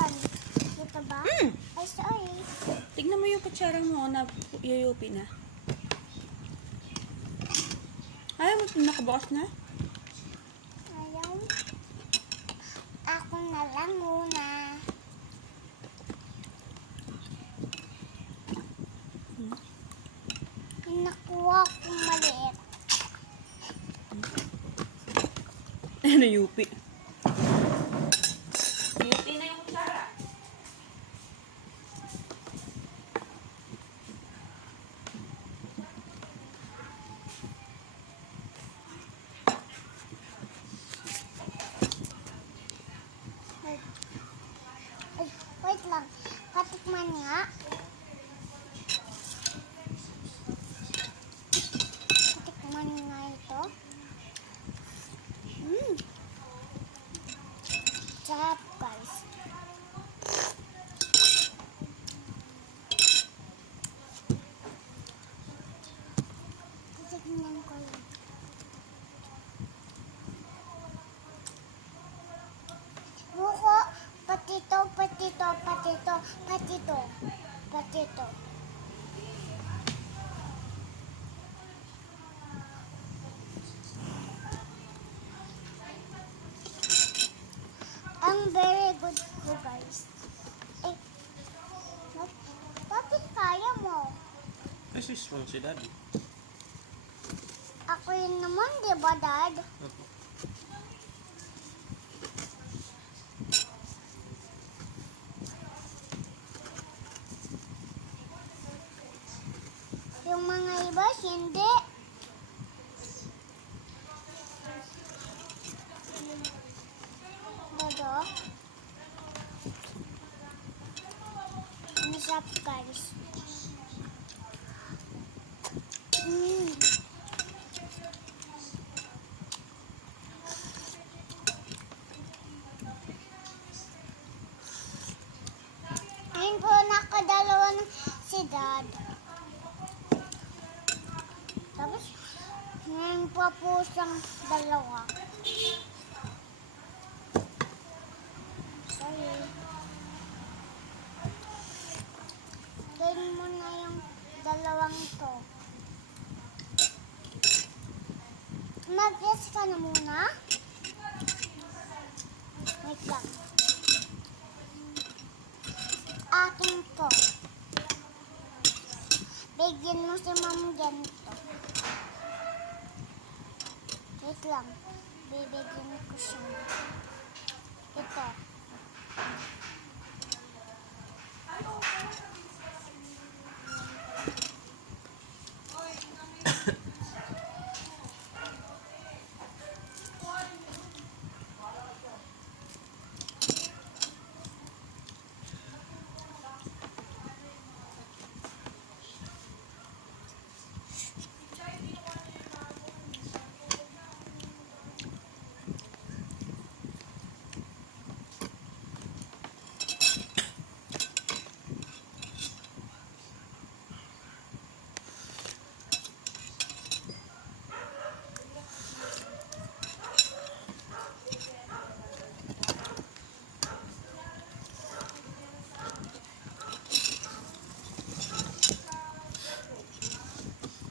Saan? Dito ba? Ay, sorry. Tignan mo yung kutsara mo na yuyupi na. Ayaw mo nakabukas na? Ayaw. Ako na lang muna. Nakuha ko maliit. Ano yupi? Yupi na yung kutsara. Wait. Ay, wait lang. Katikman nga. Katikman nga ito. Sarap, guys. Katikman ko yun. Buko, patito, patito, patito, patito, patito. Ang very good ko, guys. Eh, bakit kaya mo? Kasi strong si Daddy. Ako yun naman, di ba, Dad? Yung mga iba, hindi. Dado. Masarap, guys. Ayun po, nakadalawa na si Dad. Tapos, ngayon pa po siyang dalawa. Sorry. Gawin mo na yung dalawang to. Mag-yes ka na muna. Wait lang. Akin to. Bigyan mo si Ma'am ganito. Wait lang. Bibigyan ko siya. Ito.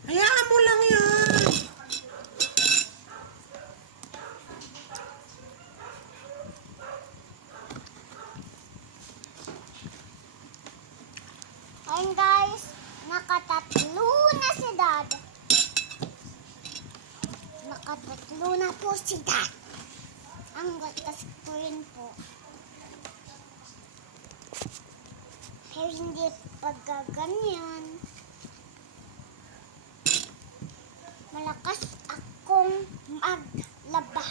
Hayaan mo lang yan. Ayun, guys. Nakatatlo na si Dad. Nakatatlo na po si Dad. Ang gatas ko rin po. Pero hindi pagkaganyan. Malakas akong maglaba.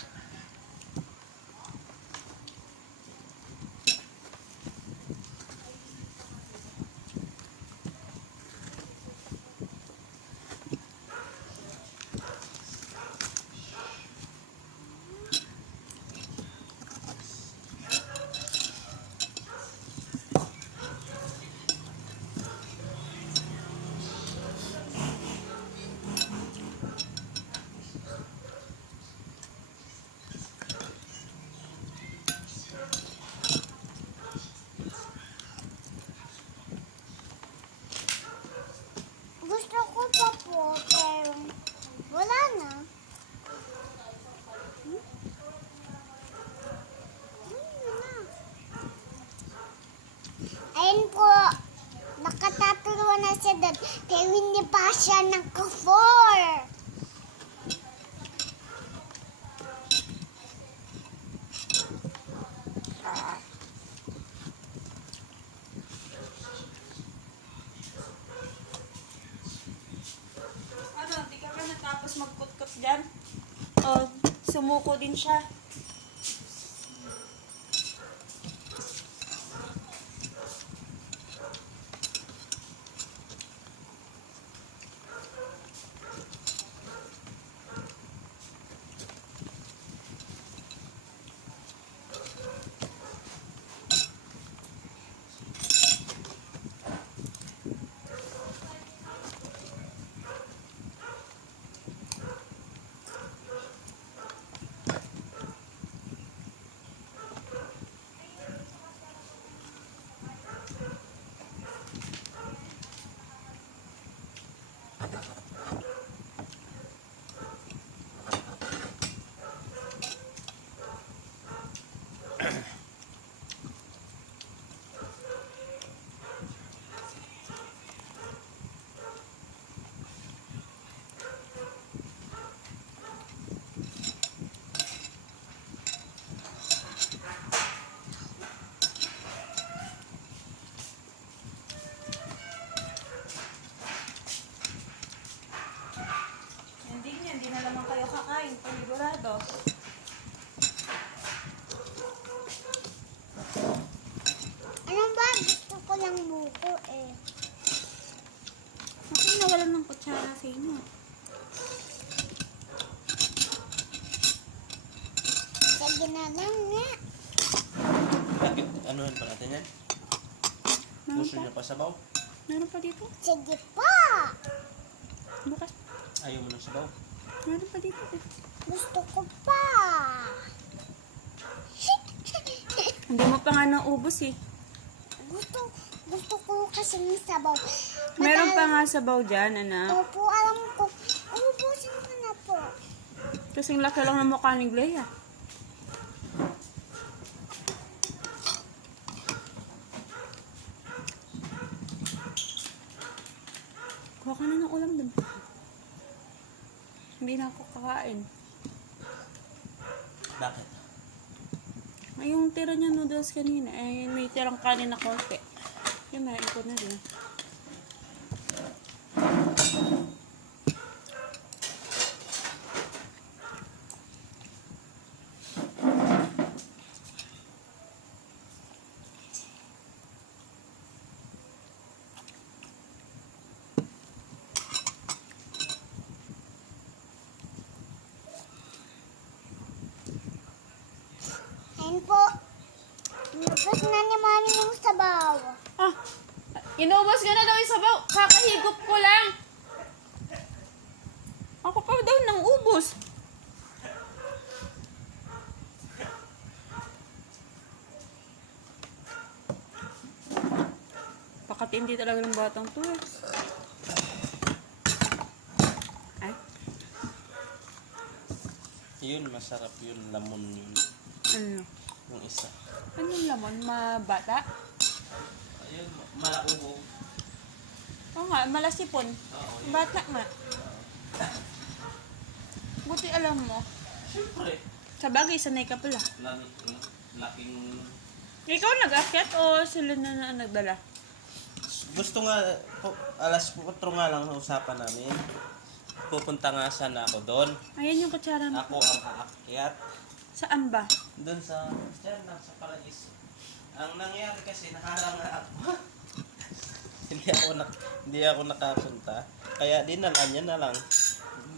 Ayun po. Nakataturuan na siya doon. Kaya hindi pa siya nagka-4. Ano, di ka ba natapos magkutkot dyan? O, sumuko din siya. Hindi na naman kayo kakain. Panigurado. Ano ba? Gusto ko lang buko eh. Bakit nawalan ng kutsara sa inyo? Sige na lang nga. Bakit? Anuhan pa natin yan? Meron Gusto pa? niyo pa sabaw? Meron pa dito? Sige pa. Bukas. Ayaw mo ng sabaw? Meron pa dito eh. Gusto ko pa. Hindi mo pa nga naubos eh. Gusto ko kasi ng sabaw. Meron pa nga sabaw dyan, anak. Opo, alam ko. Ubusin ko na po. Kasing laki lang ng mukha ni Glea. Kuha ka na ng ulam dun. Hindi na ako kakain. Bakit? Ay, yung tira niya noodles kanina, ay may tirang kanin na konti. Yung maikot na din. Ayun po. Nubos na ni Mami yung sabaw. Ah! Inubos ko na daw yung sabaw. Kakahigop ko lang. Ako pa daw nang ubos. Pakatindi talaga ng batang to eh. Ay, Yun, masarap yun. Lamon yun. ano? Yung isa. Anong lamon? Mabata? Ayun, malaubo. Oo nga, malasipon. Oo, yun. Bata nga. Buti alam mo. Siyempre. Sa bagay, sanay ka pala. Laking... Ikaw nag-akyat o sila na nagdala? Gusto nga, alas 4 nga lang sa usapan namin. Pupunta nga sana ako doon. Ayan yung kutsara mo. Ako ang aakyat. Saan ba? Doon sa... Diyan lang, sa Paraiso. Ang nangyari kasi, nakarang nga ako. hindi ako nakapunta. Kaya dinala niya na lang.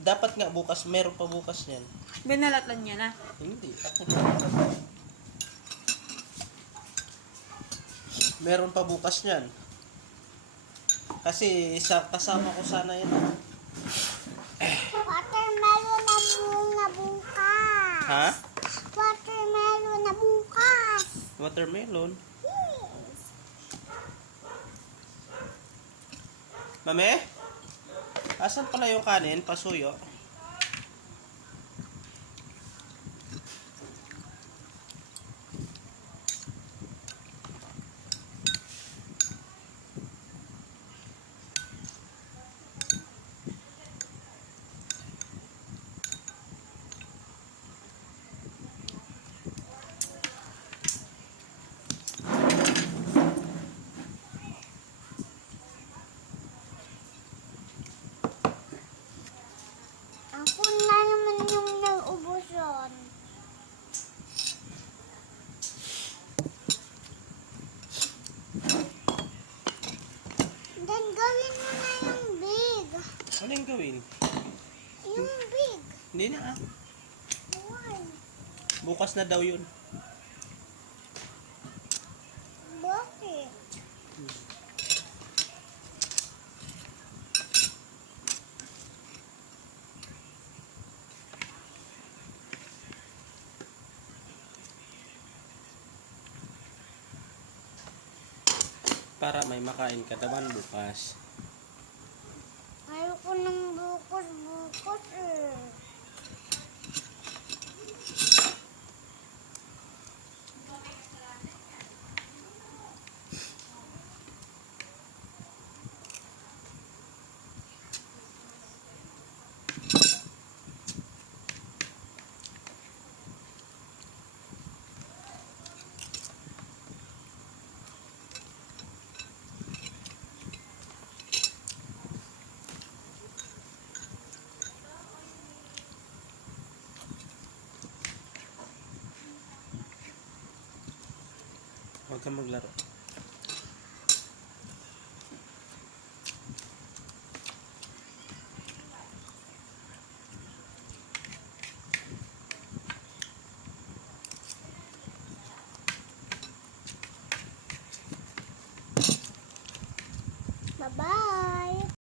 Dapat nga bukas, meron pa bukas yan. Binalatan niya na. Hindi, ako na. Meron pa bukas yan. Kasi kasama ko sana yun. Watermelon na muna bukas. Ha? Watermelon na bukas. Watermelon? Yes. Mame? Asan pala yung kanin? Pasuyo? din gawin. Yung big. Hindi na ah. Why? Bukas na daw yun. Bakit? Para may makain ka naman bukas. Ayoko ng bukas eh. Huwag kang maglaro.